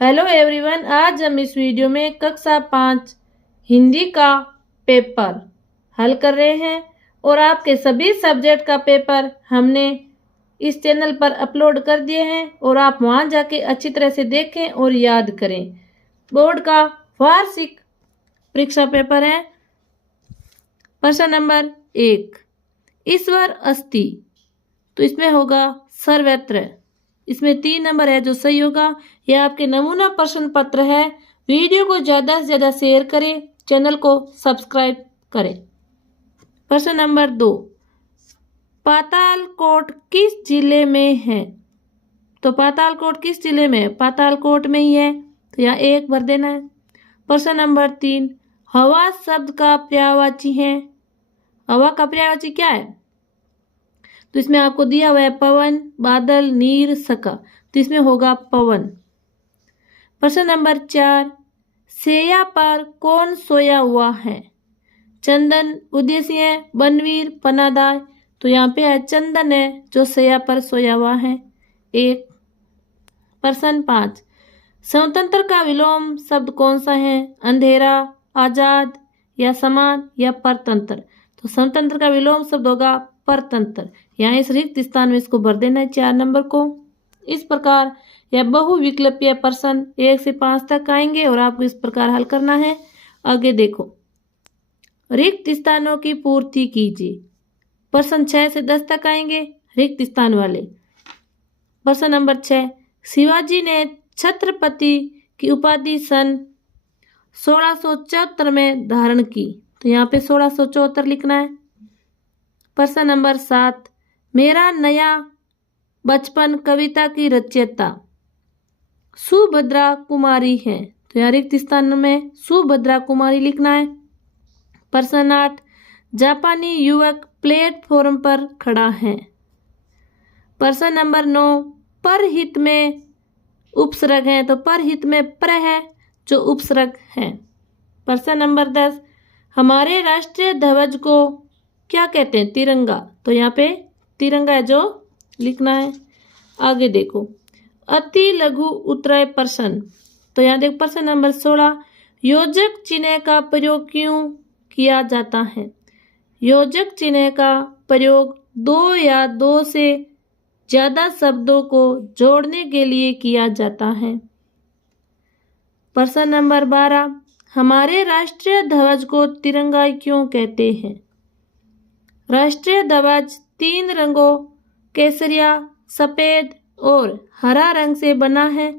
Hello everyone, आज हम इस वीडियो में कक्षा 5 हिंदी का पेपर हल कर रहे हैं और आपके सभी सब्जेक्ट का पेपर हमने इस चैनल पर अपलोड कर दिए हैं और आप वहां जाके अच्छी तरह से देखें और याद करें। बोर्ड का वार्षिक परीक्षा पेपर है। प्रश्न नंबर 1, ईश्वर अस्ति, तो इसमें होगा सर्वत्र। इसमें 3 नंबर है जो सही होगा। यह आपके नमूना प्रश्न पत्र है। वीडियो को ज़्यादा से ज़्यादा शेयर करें, चैनल को सब्सक्राइब करें। प्रश्न नंबर 2, पातालकोट किस जिले में है? तो पातालकोट किस जिले में है? पातालकोट में ही है, तो यहाँ 1 भर देना है। प्रश्न नंबर 3, हवा शब्द का पर्यायवाची है। हवा का पर्यायवाची क्या है? तो इसमें आपको दिया हुआ है पवन, बादल, नीर, सका, तो इसमें होगा पवन। प्रश्न नंबर 4, सेया पर कौन सोया हुआ है? चंदन, उद्देश्य, बनवीर, पनादाय, तो यहाँ पे है चंदन है जो सेया पर सोया हुआ है। 1। प्रश्न 5, स्वतंत्र का विलोम शब्द कौन सा है? अंधेरा, आजाद या समान या परतंत्र? तो स्वतंत्र का विलोम शब्द होगा परतंत्र। यहाँ इस रिक्त स्थान में इसको भर देना है 4 नंबर को। इस प्रकार यह बहुविकल्पीय प्रश्न 1 से 5 तक आएंगे और आपको इस प्रकार हल करना है। आगे देखो, रिक्त स्थानों की पूर्ति कीजिए। प्रश्न 6 से 10 तक आएंगे रिक्त स्थान वाले। प्रश्न नंबर 6, शिवाजी ने छत्रपति की उपाधि सन 1674 में धारण की, तो यहाँ पे 1674 लिखना है। प्रश्न नंबर 7, मेरा नया बचपन कविता की रचयिता सुभद्रा कुमारी है, तो यहाँ रिक्त स्थान में सुभद्रा कुमारी लिखना है। प्रश्न 8, जापानी युवक प्लेटफॉर्म पर खड़ा है। प्रश्न नंबर 9, परहित में उपसर्ग है, तो परहित में प्र है जो उपसर्ग है। प्रश्न नंबर 10, हमारे राष्ट्रीय ध्वज को क्या कहते हैं? तिरंगा, तो यहाँ पे तिरंगा है जो लिखना है। आगे देखो, अति लघु उत्तरय प्रश्न, तो यहाँ देखो प्रश्न नंबर 16, योजक चिन्ह का प्रयोग क्यों किया जाता है? योजक चिन्ह का प्रयोग 2 या 2 से ज़्यादा शब्दों को जोड़ने के लिए किया जाता है। प्रश्न नंबर 12, हमारे राष्ट्रीय ध्वज को तिरंगा क्यों कहते हैं? राष्ट्रीय ध्वज 3 रंगों केसरिया, सफेद और हरा रंग से बना है,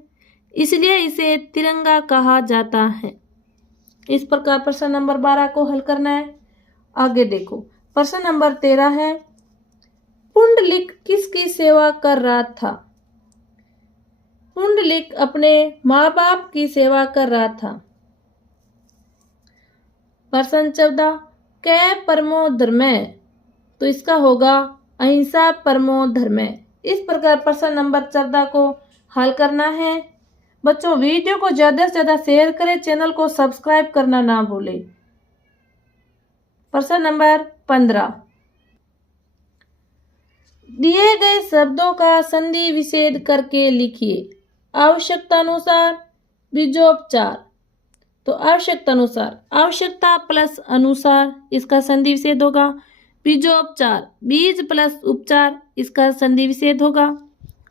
इसलिए इसे तिरंगा कहा जाता है। इस प्रकार प्रश्न नंबर 12 को हल करना है। आगे देखो, प्रश्न नंबर 13 है, पुंडलिक किसकी सेवा कर रहा था? पुंडलिक अपने माँ बाप की सेवा कर रहा था। प्रश्न 14, कै परमो धर्मः, तो इसका होगा अहिंसा परमो धर्मः। इस प्रकार प्रश्न नंबर 14 को हल करना है। बच्चों, वीडियो को ज़्यादा से ज़्यादा शेयर करें, चैनल को सब्सक्राइब करना ना भूलें। प्रश्न नंबर 15, दिए गए शब्दों का संधि विच्छेद करके लिखिए। आवश्यकता अनुसार, बीजोपचार, तो आवश्यकता अनुसार, आवश्यकता प्लस अनुसार, इसका संधि विच्छेद होगा। बीजोपचार, बीज प्लस उपचार, इसका संधि विच्छेद होगा।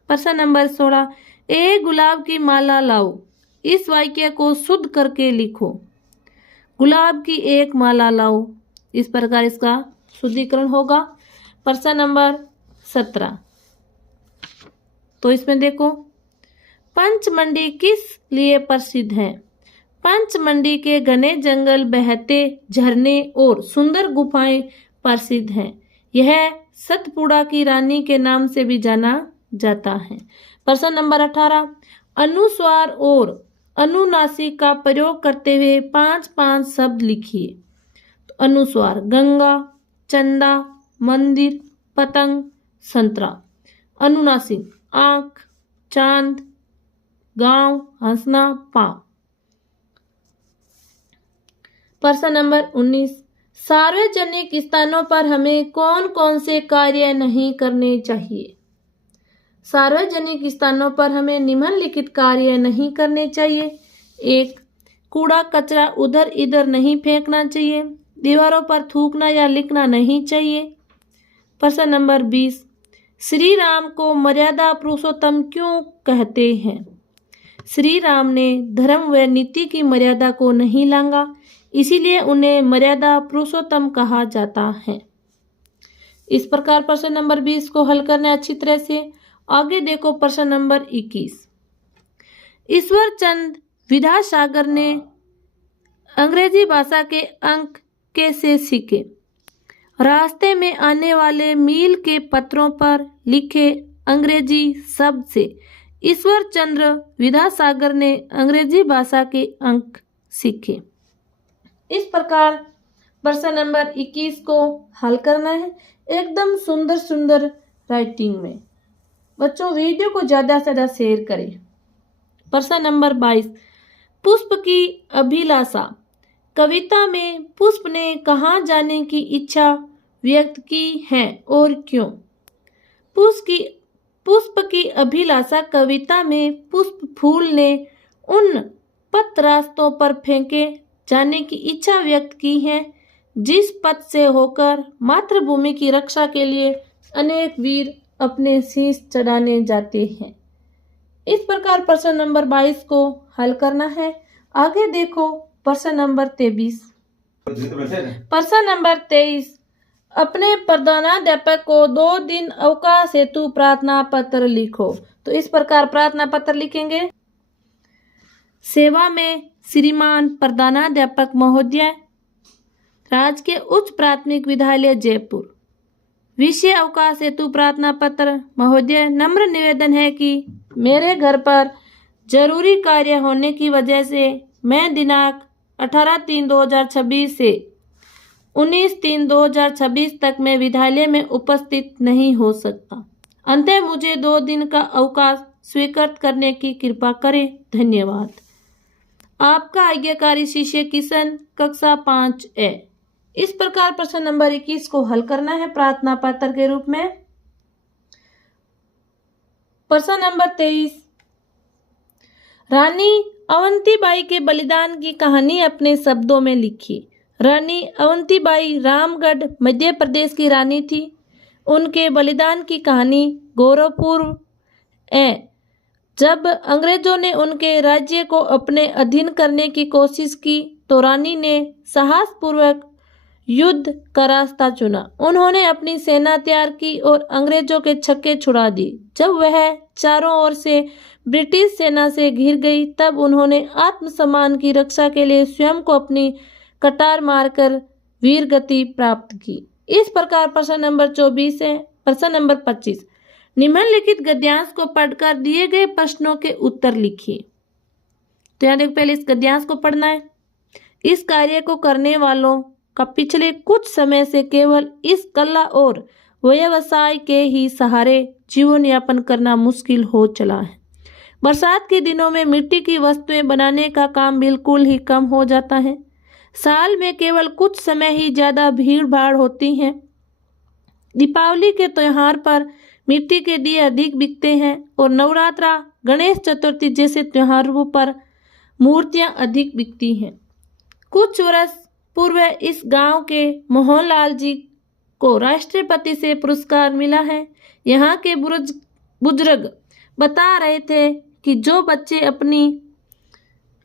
प्रश्न नंबर 16, एक गुलाब की माला लाओ, इस वाक्य को शुद्ध करके लिखो। गुलाब की एक माला लाओ, इस प्रकार इसका शुद्धिकरण होगा। प्रश्न नंबर 17, तो इसमें देखो, पंचमंडी किस लिए प्रसिद्ध है? पंचमंडी के घने जंगल, बहते झरने और सुंदर गुफाएं प्रसिद्ध हैं। यह सतपुड़ा की रानी के नाम से भी जाना जाता है। प्रश्न नंबर 18, अनुस्वार और अनुनासिक का प्रयोग करते हुए 5 शब्द लिखिए। तो अनुस्वार, गंगा, चंदा, मंदिर, पतंग, संतरा। अनुनासिक, आंख, चांद, गांव, हंसना, पाँव। प्रश्न नंबर 19, सार्वजनिक स्थानों पर हमें कौन कौन से कार्य नहीं करने चाहिए? सार्वजनिक स्थानों पर हमें निम्नलिखित कार्य नहीं करने चाहिए। 1. कूड़ा कचरा उधर इधर नहीं फेंकना चाहिए। दीवारों पर थूकना या लिखना नहीं चाहिए। प्रश्न नंबर 20, श्री राम को मर्यादा पुरुषोत्तम क्यों कहते हैं? श्री राम ने धर्म व नीति की मर्यादा को नहीं लांघा, इसीलिए उन्हें मर्यादा पुरुषोत्तम कहा जाता है। इस प्रकार प्रश्न नंबर 20 को हल करना अच्छी तरह से। आगे देखो प्रश्न नंबर 21। ईश्वर चंद्र विद्यासागर ने अंग्रेजी भाषा के अंक कैसे सीखे? रास्ते में आने वाले मील के पत्रों पर लिखे अंग्रेजी शब्द से ईश्वर चंद्र विद्यासागर ने अंग्रेजी भाषा के अंक सीखे। इस प्रकार प्रश्न नंबर 21 को हल करना है एकदम सुंदर सुंदर राइटिंग में। बच्चों वीडियो को ज़्यादा से ज़्यादा शेयर करें। प्रश्न नंबर 22, पुष्प की अभिलाषा। कविता में पुष्प ने कहाँ जाने की इच्छा व्यक्त की है और क्यों? पुष्प की अभिलाषा कविता में पुष्प फूल ने उन पथ रास्तों पर फेंके जाने की इच्छा व्यक्त की है जिस पथ से होकर मातृभूमि की रक्षा के लिए अनेक वीर अपने शीश चढ़ाने जाते हैं। इस प्रकार प्रश्न नंबर 22 को हल करना है। आगे देखो प्रश्न नंबर 23। प्रश्न नंबर 23, अपने प्रधानाध्यापक को 2 दिन अवकाश हेतु प्रार्थना पत्र लिखो। तो इस प्रकार प्रार्थना पत्र लिखेंगे। सेवा में श्रीमान प्रधानाध्यापक महोदय, राजकीय उच्च प्राथमिक विद्यालय जयपुर, विषय अवकाश हेतु प्रार्थना पत्र। महोदय, नम्र निवेदन है कि मेरे घर पर जरूरी कार्य होने की वजह से मैं दिनांक 18/3/2026 से 19/3/2026 तक मैं विद्यालय में उपस्थित नहीं हो सकता। अंततः मुझे 2 दिन का अवकाश स्वीकृत करने की कृपा करें। धन्यवाद। आपका आज्ञाकारी शिष्य किशन, कक्षा 5A। इस प्रकार प्रश्न नंबर 21 को हल करना है प्रार्थना पत्र के रूप में। प्रश्न नंबर 23, रानी अवंतीबाई के बलिदान की कहानी अपने शब्दों में लिखी। रानी अवंतीबाई रामगढ़ मध्य प्रदेश की रानी थी। उनके बलिदान की कहानी गौरवपूर्ण है। जब अंग्रेजों ने उनके राज्य को अपने अधीन करने की कोशिश की तो रानी ने साहसपूर्वक युद्ध का रास्ता चुना। उन्होंने अपनी सेना तैयार की और अंग्रेजों के छक्के छुड़ा दी। जब वह चारों ओर से ब्रिटिश सेना से घिर गई तब उन्होंने आत्मसम्मान की रक्षा के लिए स्वयं को अपनी कटार मारकर वीरगति प्राप्त की। इस प्रकार प्रश्न नंबर 24 है। प्रश्न नंबर 25, निम्नलिखित गद्यांश को पढ़कर दिए गए प्रश्नों के उत्तर लिखिए। तो यहाँ देखो, पहले इस गद्यांश को पढ़ना है। इस कार्य को करने वालों का पिछले कुछ समय से केवल इस कला और व्यवसाय के ही सहारे जीवन यापन करना मुश्किल हो चला है। बरसात के दिनों में मिट्टी की वस्तुएं बनाने का काम बिल्कुल ही कम हो जाता है। साल में केवल कुछ समय ही ज़्यादा भीड़ भाड़ होती है। दीपावली के त्योहार पर मिट्टी के दिए अधिक बिकते हैं और नवरात्रा, गणेश चतुर्थी जैसे त्योहारों पर मूर्तियां अधिक बिकती हैं। कुछ वर्ष पूर्व इस गांव के मोहनलाल जी को राष्ट्रपति से पुरस्कार मिला है। यहाँ के बुजुर्ग बता रहे थे कि जो बच्चे अपनी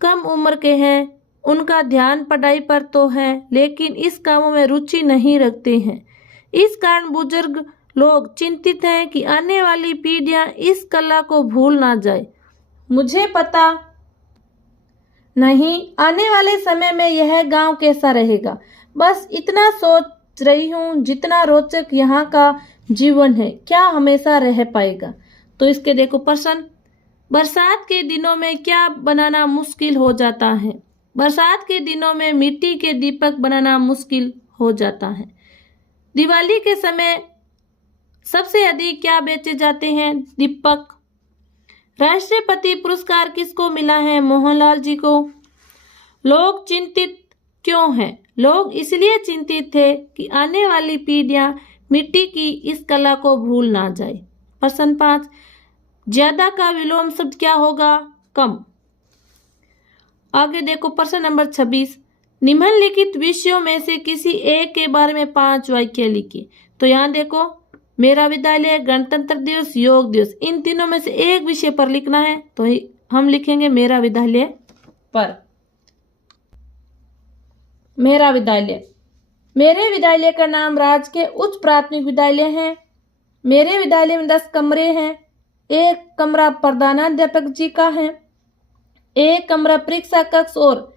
कम उम्र के हैं उनका ध्यान पढ़ाई पर तो है लेकिन इस कामों में रुचि नहीं रखते हैं। इस कारण बुजुर्ग लोग चिंतित हैं कि आने वाली पीढ़ियां इस कला को भूल ना जाए। मुझे पता नहीं आने वाले समय में यह गांव कैसा रहेगा। बस इतना सोच रही हूँ, जितना रोचक यहाँ का जीवन है क्या हमेशा रह पाएगा। तो इसके देखो प्रश्न, बरसात के दिनों में क्या बनाना मुश्किल हो जाता है? बरसात के दिनों में मिट्टी के दीपक बनाना मुश्किल हो जाता है। दिवाली के समय सबसे अधिक क्या बेचे जाते हैं? दीपक। राष्ट्रपति पुरस्कार किसको मिला है? मोहनलाल जी को। लोग चिंतित क्यों हैं? लोग इसलिए चिंतित थे कि आने वाली पीढ़ियां मिट्टी की इस कला को भूल ना जाए। प्रश्न 5, ज्यादा का विलोम शब्द क्या होगा? कम। आगे देखो प्रश्न नंबर 26। निम्नलिखित विषयों में से किसी एक के बारे में 5 वाक्य लिखिए। तो यहाँ देखो, मेरा विद्यालय, गणतंत्र दिवस, योग दिवस, इन तीनों में से एक विषय पर लिखना है। तो हम लिखेंगे मेरा विद्यालय पर। मेरा विद्यालय। मेरे विद्यालय का नाम राजकीय उच्च प्राथमिक विद्यालय है। मेरे विद्यालय में 10 कमरे हैं। एक कमरा प्रधानाध्यापक जी का है, एक कमरा परीक्षा कक्ष और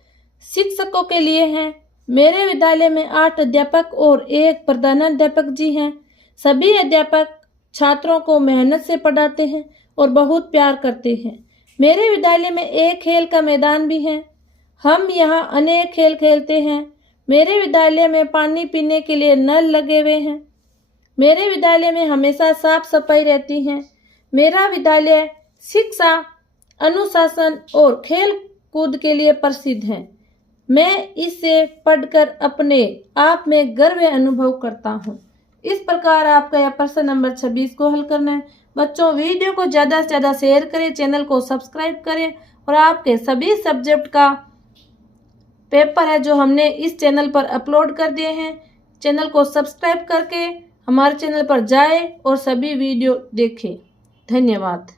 शिक्षकों के लिए है। मेरे विद्यालय में 8 अध्यापक और एक प्रधानाध्यापक जी हैं। सभी अध्यापक छात्रों को मेहनत से पढ़ाते हैं और बहुत प्यार करते हैं। मेरे विद्यालय में एक खेल का मैदान भी है। हम यहाँ अनेक खेल खेलते हैं। मेरे विद्यालय में पानी पीने के लिए नल लगे हुए हैं। मेरे विद्यालय में हमेशा साफ सफाई रहती है। मेरा विद्यालय शिक्षा, अनुशासन और खेल कूद के लिए प्रसिद्ध है। मैं इसे पढ़कर अपने आप में गर्व अनुभव करता हूँ। इस प्रकार आपका यह प्रश्न नंबर 26 को हल करना है। बच्चों, वीडियो को ज़्यादा से ज़्यादा शेयर करें, चैनल को सब्सक्राइब करें और आपके सभी सब्जेक्ट का पेपर है जो हमने इस चैनल पर अपलोड कर दिए हैं। चैनल को सब्सक्राइब करके हमारे चैनल पर जाएं और सभी वीडियो देखें। धन्यवाद।